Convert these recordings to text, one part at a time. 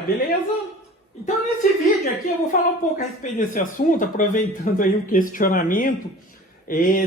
galera, beleza? Então nesse vídeo aqui eu vou falar um pouco a respeito desse assunto, aproveitando aí o questionamento,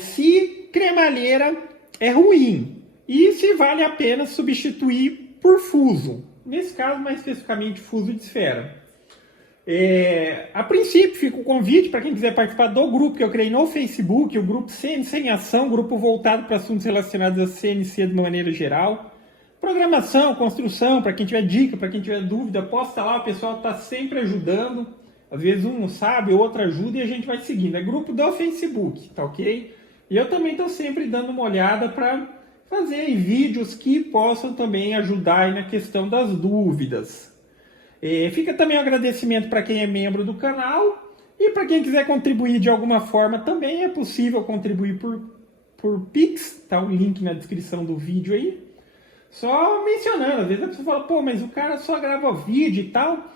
se cremalheira é ruim e se vale a pena substituir por fuso, nesse caso mais especificamente fuso de esfera. A princípio fica o convite para quem quiser participar do grupo que eu criei no Facebook, o grupo CNC em Ação, grupo voltado para assuntos relacionados a CNC de uma maneira geral. Programação, construção, para quem tiver dica, para quem tiver dúvida, posta lá, o pessoal está sempre ajudando. Às vezes um não sabe, o outro ajuda e a gente vai seguindo. É grupo do Facebook, tá ok? E eu também estou sempre dando uma olhada para fazer vídeos que possam também ajudar aí na questão das dúvidas. Fica também um agradecimento para quem é membro do canal e para quem quiser contribuir de alguma forma também é possível contribuir por Pix, tá o link na descrição do vídeo aí. Só mencionando, às vezes a pessoa fala, pô, mas o cara só grava vídeo e tal.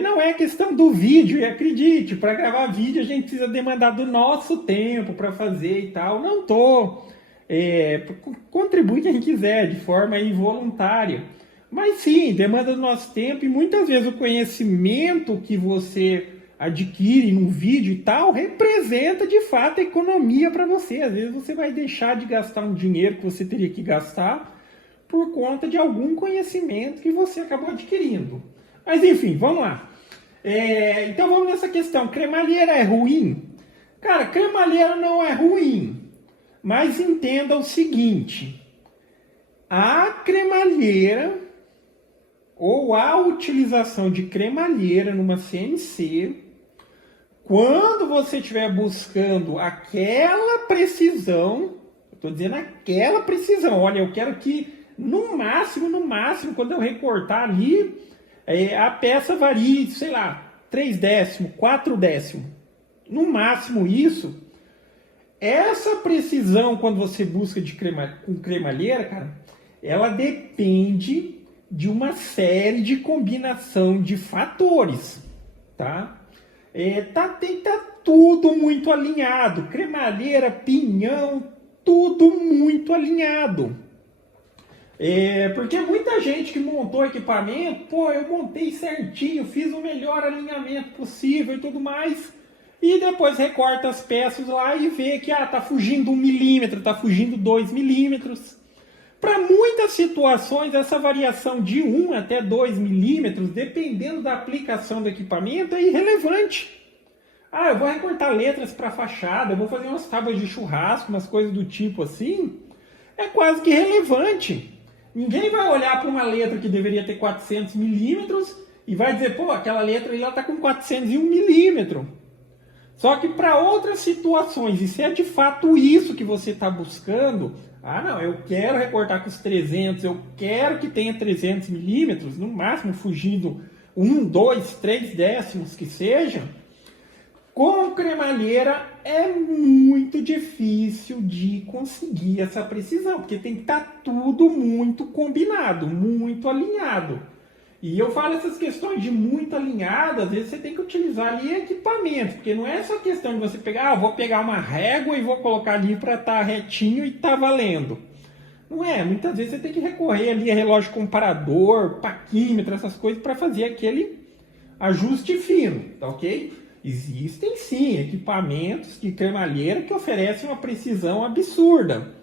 Não é questão do vídeo, e acredite, para gravar vídeo a gente precisa demandar do nosso tempo para fazer e tal. Não contribui quem quiser, de forma involuntária. Mas sim, demanda do nosso tempo e muitas vezes o conhecimento que você adquire num vídeo e tal representa de fato a economia para você. Às vezes você vai deixar de gastar um dinheiro que você teria que gastar por conta de algum conhecimento que você acabou adquirindo. Mas enfim, vamos lá. Então vamos nessa questão. Cremalheira é ruim? Cara, cremalheira não é ruim. Mas entenda o seguinte. A cremalheira ou a utilização de cremalheira numa CNC, quando você estiver buscando aquela precisão, eu estou dizendo aquela precisão, olha, eu quero que no máximo, quando eu recortar ali, a peça varie, sei lá, 3 décimos, 4 décimos, no máximo isso. Essa precisão, quando você busca com cremalheira, cara, ela depende de uma série de combinação de fatores, tá? Tem que estar tudo muito alinhado, cremalheira, pinhão, tudo muito alinhado. Porque muita gente que montou equipamento, pô, eu montei certinho, fiz o melhor alinhamento possível e tudo mais, e depois recorta as peças lá e vê que tá fugindo 1 milímetro, tá fugindo 2 milímetros. Para muitas situações, essa variação de 1 até 2 milímetros, dependendo da aplicação do equipamento, é irrelevante. Eu vou recortar letras para fachada, eu vou fazer umas tábuas de churrasco, umas coisas do tipo assim, é quase que irrelevante. Ninguém vai olhar para uma letra que deveria ter 400 milímetros e vai dizer, pô, aquela letra aí está com 401 milímetros. Só que para outras situações, e se é de fato isso que você está buscando, não, eu quero recortar com os 300, eu quero que tenha 300 milímetros, no máximo fugindo 1, 2, 3 décimos que seja, com cremalheira é muito difícil de conseguir essa precisão, porque tem que estar tudo muito combinado, muito alinhado. E eu falo essas questões de muito alinhado, às vezes você tem que utilizar ali equipamento, porque não é só questão de você pegar, vou pegar uma régua e vou colocar ali para estar retinho e tá valendo. Não é, muitas vezes você tem que recorrer ali a relógio comparador, paquímetro, essas coisas para fazer aquele ajuste fino, tá ok? Existem sim equipamentos de cremalheira que oferecem uma precisão absurda.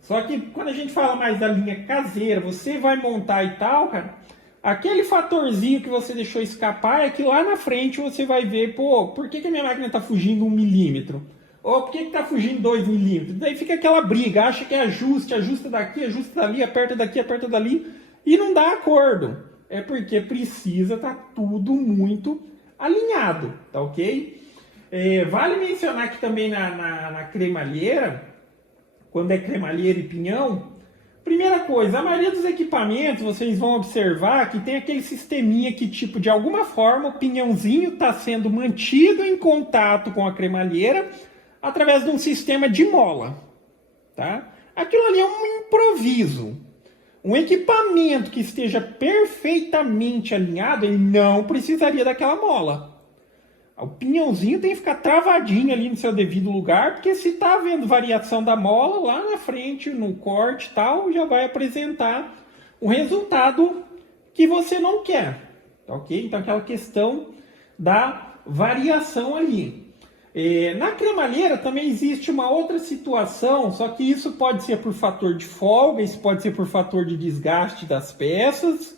Só que quando a gente fala mais da linha caseira, você vai montar e tal, cara, aquele fatorzinho que você deixou escapar é que lá na frente você vai ver, pô, por que a minha máquina está fugindo 1 milímetro? Ou por que está fugindo 2 milímetros? Daí fica aquela briga, acha que é ajuste, ajusta daqui, ajusta dali, aperta daqui, aperta dali, e não dá acordo. É porque precisa estar tudo muito alinhado, tá ok? Vale mencionar que também na cremalheira, quando é cremalheira e pinhão, primeira coisa, a maioria dos equipamentos, vocês vão observar que tem aquele sisteminha que, tipo, de alguma forma, o pinhãozinho está sendo mantido em contato com a cremalheira através de um sistema de mola, tá? Aquilo ali é um improviso. Um equipamento que esteja perfeitamente alinhado, ele não precisaria daquela mola. O pinhãozinho tem que ficar travadinho ali no seu devido lugar, porque se está havendo variação da mola, lá na frente, no corte e tal, já vai apresentar o resultado que você não quer. tá ok? Então aquela questão da variação ali. Na cremalheira também existe uma outra situação, só que isso pode ser por fator de folga, isso pode ser por fator de desgaste das peças,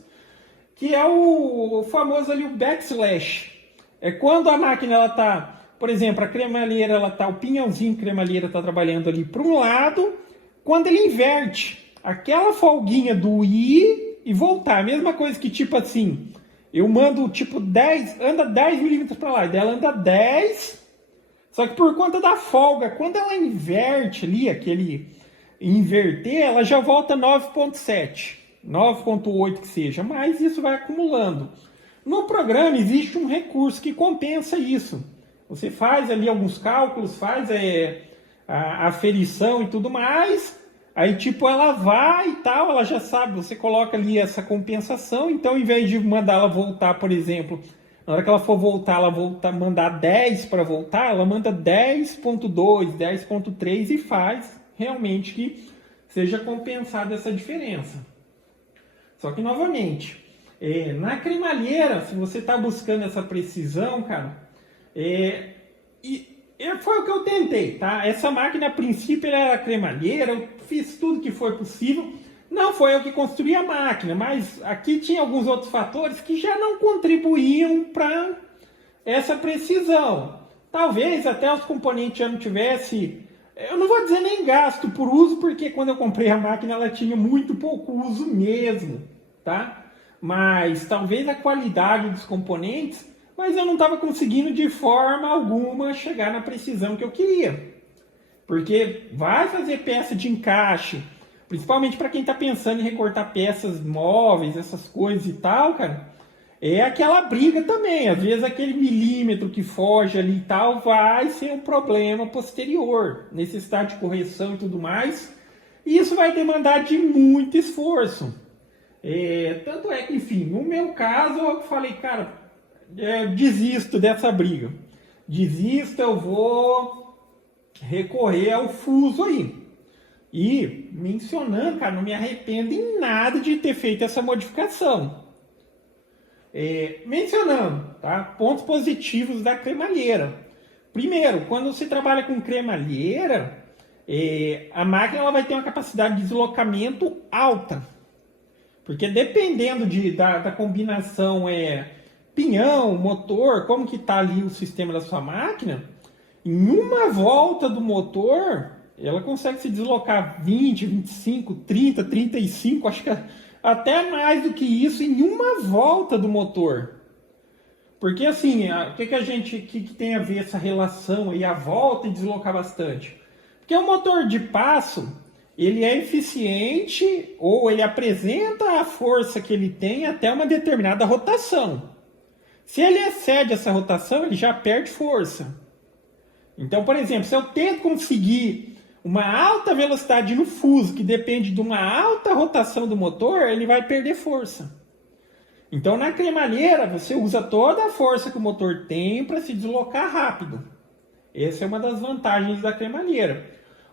que é o famoso ali o backslash. É quando a máquina ela tá, por exemplo, a cremalheira ela tá, o pinhãozinho de cremalheira está trabalhando ali para um lado, quando ele inverte, aquela folguinha do ir e voltar, a mesma coisa que tipo assim, eu mando tipo 10, anda 10 milímetros para lá, e dela anda 10, só que por conta da folga, quando ela inverte ali, aquele inverter, ela já volta 9,7, 9,8 que seja, mas isso vai acumulando. No programa existe um recurso que compensa isso. Você faz ali alguns cálculos, faz a aferição e tudo mais, aí tipo ela vai e tal, ela já sabe, você coloca ali essa compensação, então em vez de mandar ela voltar, por exemplo, na hora que ela for voltar, ela mandar 10 para voltar, ela manda 10,2, 10,3 e faz realmente que seja compensada essa diferença. Só que, novamente, na cremalheira, se você está buscando essa precisão, cara, foi o que eu tentei, tá? Essa máquina, a princípio, ela era cremalheira, eu fiz tudo que foi possível. Não foi eu que construí a máquina, mas aqui tinha alguns outros fatores que já não contribuíam para essa precisão. Talvez até os componentes já não tivessem, eu não vou dizer nem gasto por uso, porque quando eu comprei a máquina ela tinha muito pouco uso mesmo, tá? Mas talvez a qualidade dos componentes, mas eu não estava conseguindo de forma alguma chegar na precisão que eu queria. Porque vai fazer peça de encaixe, principalmente para quem está pensando em recortar peças móveis, essas coisas e tal, cara, é aquela briga também. Às vezes aquele milímetro que foge ali e tal vai ser um problema posterior, necessidade de correção e tudo mais. E isso vai demandar de muito esforço. Tanto é que, enfim, no meu caso eu falei, cara, desisto dessa briga. Desisto, eu vou recorrer ao fuso aí. E mencionando, cara, não me arrependo em nada de ter feito essa modificação. Mencionando, tá? Pontos positivos da cremalheira. Primeiro, quando você trabalha com cremalheira, a máquina ela vai ter uma capacidade de deslocamento alta. Porque dependendo da combinação pinhão, motor, como que está ali o sistema da sua máquina, em uma volta do motor, ela consegue se deslocar 20, 25, 30, 35, acho que até mais do que isso em uma volta do motor. Porque assim, o que tem a ver essa relação aí, a volta e deslocar bastante? Porque o motor de passo, ele é eficiente ou ele apresenta a força que ele tem até uma determinada rotação. Se ele excede essa rotação, ele já perde força. Então, por exemplo, se eu tento conseguir uma alta velocidade no fuso, que depende de uma alta rotação do motor, ele vai perder força. Então, na cremalheira, você usa toda a força que o motor tem para se deslocar rápido. Essa é uma das vantagens da cremalheira.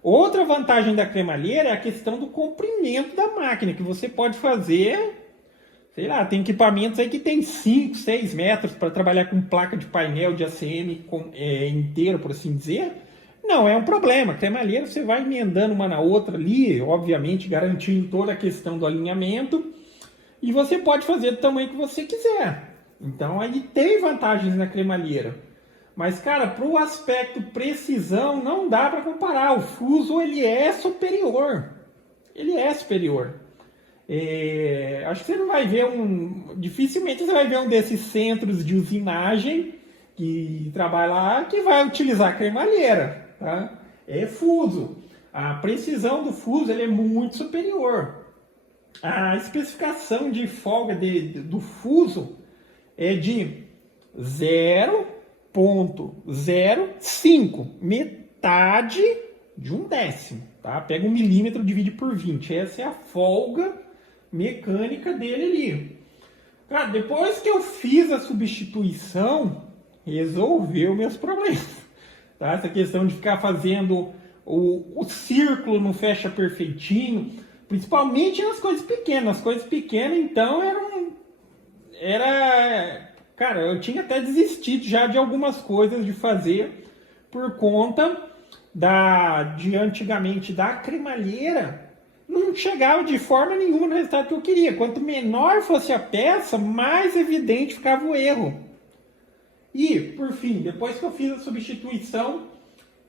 Outra vantagem da cremalheira é a questão do comprimento da máquina, que você pode fazer, sei lá, tem equipamentos aí que tem 5, 6 metros para trabalhar com placa de painel de ACM inteiro, por assim dizer. Não é um problema. Cremalheira você vai emendando uma na outra ali, obviamente garantindo toda a questão do alinhamento, e você pode fazer do tamanho que você quiser. Então aí tem vantagens na cremalheira. Mas, cara, para o aspecto precisão, não dá para comparar. O fuso, ele é superior. Ele é superior. Acho que você não vai ver dificilmente você vai ver um desses centros de usinagem que trabalha lá, que vai utilizar cremalheira, tá? É fuso. A precisão do fuso ele é muito superior. A especificação de folga do fuso é de 0,05, metade de um décimo, tá? Pega 1 milímetro, divide por 20. Essa é a folga mecânica dele ali. Cara, depois que eu fiz a substituição, resolveu meus problemas, tá? Essa questão de ficar fazendo o círculo não fecha perfeitinho, principalmente nas coisas pequenas. As coisas pequenas, então, Cara, eu tinha até desistido já de algumas coisas de fazer por conta de antigamente da cremalheira. Não chegava de forma nenhuma no resultado que eu queria. Quanto menor fosse a peça, mais evidente ficava o erro. E, por fim, depois que eu fiz a substituição,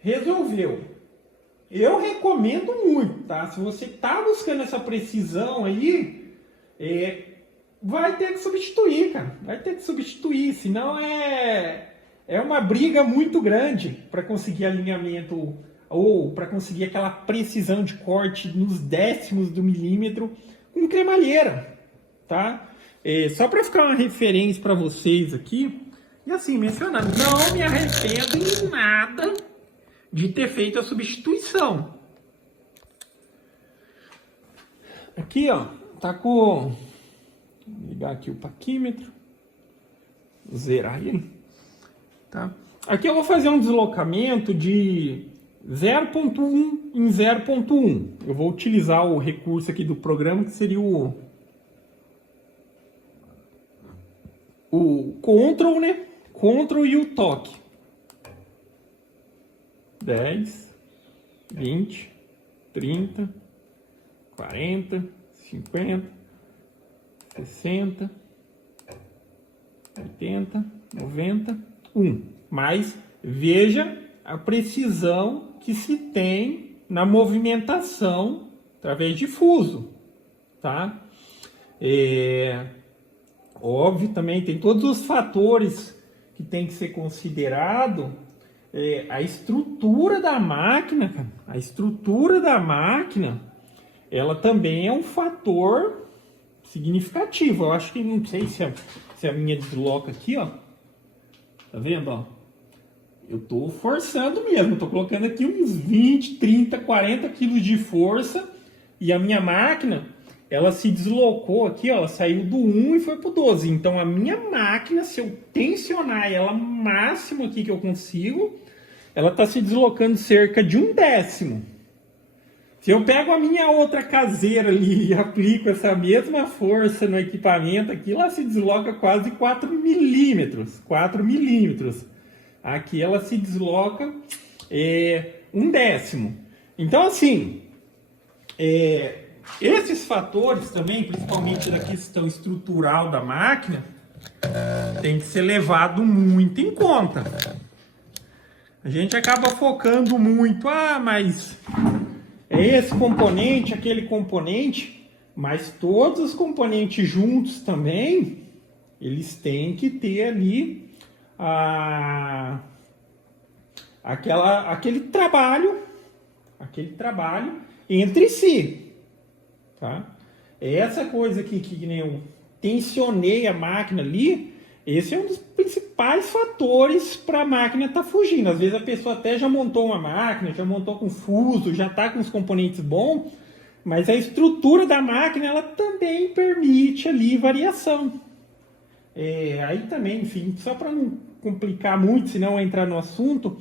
resolveu. Eu recomendo muito, tá? Se você tá buscando essa precisão aí, vai ter que substituir, cara. Vai ter que substituir, senão é uma briga muito grande para conseguir alinhamento ou para conseguir aquela precisão de corte nos décimos do milímetro com cremalheira, tá? Só para ficar uma referência para vocês aqui, e assim, mencionando, não me arrependo em nada de ter feito a substituição. Aqui, ó, tá com... Vou ligar aqui o paquímetro, zerar ele, tá? Aqui eu vou fazer um deslocamento de 0.1 em 0.1. Eu vou utilizar o recurso aqui do programa, que seria o Ctrl, né? Ctrl e o toque. 10, 20, 30, 40, 50, 60, 80, 90, 1. Mas veja a precisão que se tem na movimentação através de fuso, tá? Óbvio, também tem todos os fatores que tem que ser considerado. A estrutura da máquina, cara, a estrutura da máquina, ela também é um fator significativo. Eu acho que, não sei se a minha desloca aqui, ó. Tá vendo, ó? Eu tô forçando mesmo, tô colocando aqui uns 20, 30, 40 quilos de força e a minha máquina, ela se deslocou aqui, ó, ela saiu do 1 e foi pro 12. Então a minha máquina, se eu tensionar ela máximo aqui que eu consigo, ela tá se deslocando cerca de 1/10. Se eu pego a minha outra caseira ali e aplico essa mesma força no equipamento aqui, ela se desloca quase 4 milímetros. 4 milímetros. Aqui ela se desloca 1/10. Então, assim, esses fatores também, principalmente da questão estrutural da máquina, tem que ser levado muito em conta. A gente acaba focando muito, mas é esse componente, aquele componente, mas todos os componentes juntos também, eles têm que ter ali aquele trabalho entre si, tá? Essa coisa aqui que nem eu tensionei a máquina ali, esse é um dos principais fatores para a máquina estar fugindo. Às vezes a pessoa até já montou uma máquina, já montou com fuso, já está com os componentes bons, mas a estrutura da máquina ela também permite ali variação. Aí também, enfim, só para não complicar muito, senão entrar no assunto,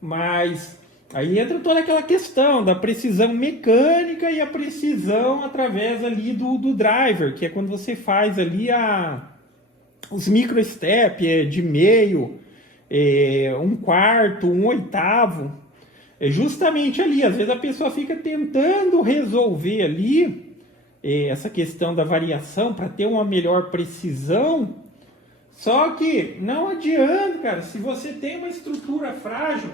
mas aí entra toda aquela questão da precisão mecânica e a precisão através ali do driver, que é quando você faz ali os microstep de meio, 1/4, 1/8. Justamente ali, às vezes a pessoa fica tentando resolver ali essa questão da variação para ter uma melhor precisão. Só que não adianta, cara, se você tem uma estrutura frágil,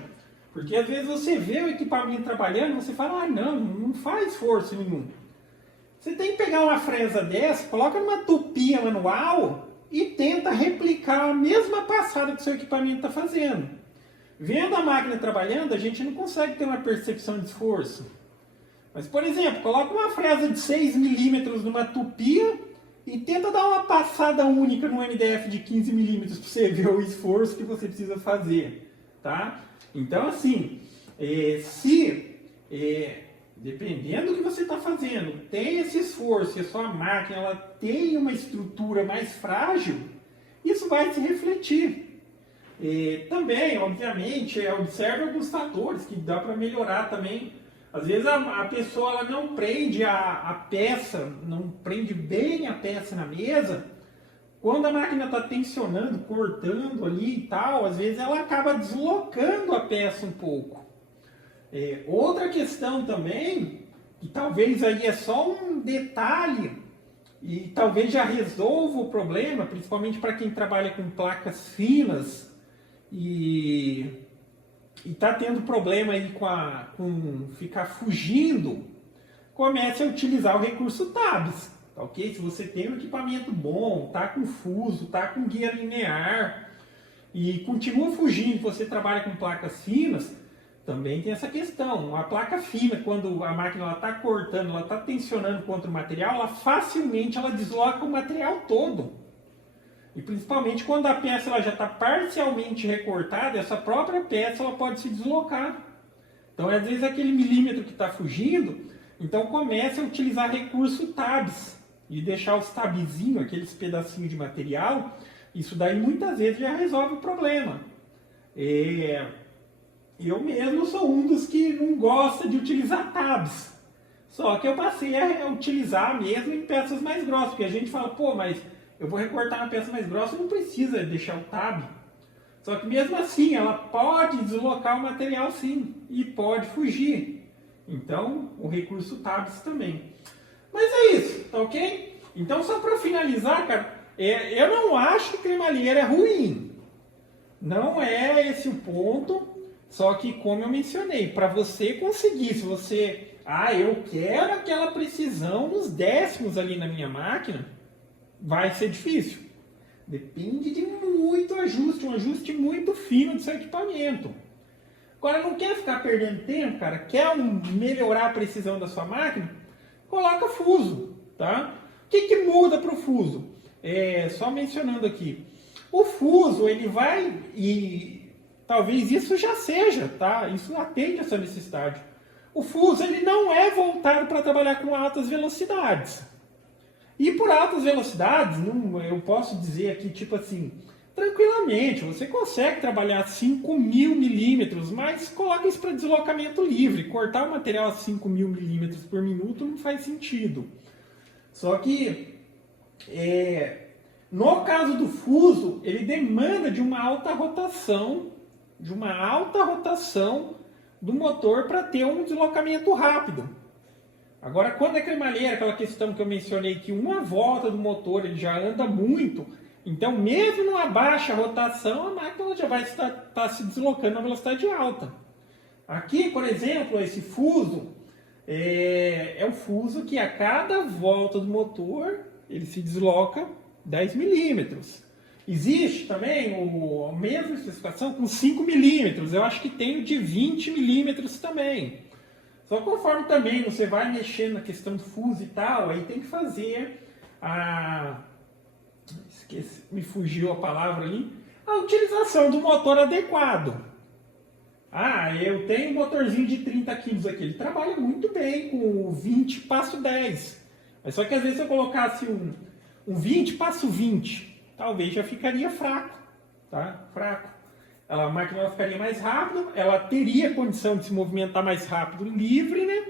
porque às vezes você vê o equipamento trabalhando e você fala, não faz esforço nenhum. Você tem que pegar uma fresa dessa, coloca numa tupia manual e tenta replicar a mesma passada que o seu equipamento está fazendo. Vendo a máquina trabalhando, a gente não consegue ter uma percepção de esforço. Mas, por exemplo, coloca uma fresa de 6 milímetros numa tupia e tenta dar uma passada única no NDF de 15 milímetros para você ver o esforço que você precisa fazer, tá? Então, assim, dependendo do que você está fazendo, tem esse esforço e a sua máquina ela tem uma estrutura mais frágil, isso vai se refletir. Também, obviamente, observe alguns fatores que dá para melhorar também. Às vezes a pessoa ela não prende a peça, não prende bem a peça na mesa, quando a máquina está tensionando, cortando ali e tal, às vezes ela acaba deslocando a peça um pouco. Outra questão também, que talvez aí é só um detalhe, e talvez já resolva o problema, principalmente para quem trabalha com placas finas e está tendo problema aí com ficar fugindo, comece a utilizar o recurso tabs, tá ok? Se você tem um equipamento bom, tá com fuso, tá com guia linear e continua fugindo, você trabalha com placas finas, também tem essa questão. A placa fina, quando a máquina está cortando, ela está tensionando contra o material, ela facilmente desloca o material todo. E principalmente quando a peça ela já está parcialmente recortada, essa própria peça ela pode se deslocar. Então, às vezes, aquele milímetro que está fugindo, então comece a utilizar recurso tabs e deixar os tabzinhos, aqueles pedacinhos de material, isso daí muitas vezes já resolve o problema. Eu mesmo sou um dos que não gosta de utilizar tabs. Só que eu passei a utilizar mesmo em peças mais grossas, porque a gente fala, pô, mas eu vou recortar na peça mais grossa, não precisa deixar o tab. Só que mesmo assim, ela pode deslocar o material sim, e pode fugir. Então, o recurso tabs também. Mas é isso, tá ok? Então, só para finalizar, cara, eu não acho que cremalheira é ruim. Não é esse o ponto. Só que, como eu mencionei, para você conseguir, se você... eu quero aquela precisão nos décimos ali na minha máquina, vai ser difícil. Depende de muito ajuste, um ajuste muito fino do seu equipamento. Agora, não quer ficar perdendo tempo, cara? Quer melhorar a precisão da sua máquina? Coloca fuso, tá? O que muda para o fuso? Só mencionando aqui. O fuso, ele vai... Talvez isso já seja, tá? Isso atende essa necessidade. O fuso ele não é voltado para trabalhar com altas velocidades. E por altas velocidades, eu posso dizer aqui, tipo assim, tranquilamente, você consegue trabalhar 5.000 milímetros, mas coloca isso para deslocamento livre. Cortar o material a 5.000 milímetros por minuto não faz sentido. Só que, no caso do fuso, ele demanda de uma alta rotação do motor para ter um deslocamento rápido. Agora, quando é cremalheira, aquela questão que eu mencionei, que uma volta do motor ele já anda muito, então mesmo numa baixa rotação, a máquina já vai estar se deslocando a velocidade alta. Aqui, por exemplo, esse fuso, é um fuso que a cada volta do motor, ele se desloca 10 milímetros. Existe também a mesma especificação com 5 milímetros. Eu acho que tem o de 20 milímetros também. Só conforme também você vai mexendo na questão do fuso e tal, aí tem que fazer me fugiu a palavra ali. A utilização do motor adequado. Eu tenho um motorzinho de 30 kg aqui. Ele trabalha muito bem com 20 passo 10. Mas só que às vezes se eu colocasse um 20 passo 20... talvez já ficaria fraco, tá? Fraco. A máquina ela ficaria mais rápida, ela teria condição de se movimentar mais rápido, livre, né?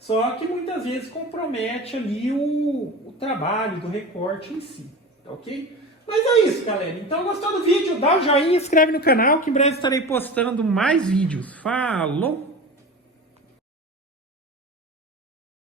Só que muitas vezes compromete ali o trabalho do recorte em si, tá ok? Mas é isso, galera. Então, gostou do vídeo? Dá o joinha, inscreve no canal que em breve estarei postando mais vídeos. Falou!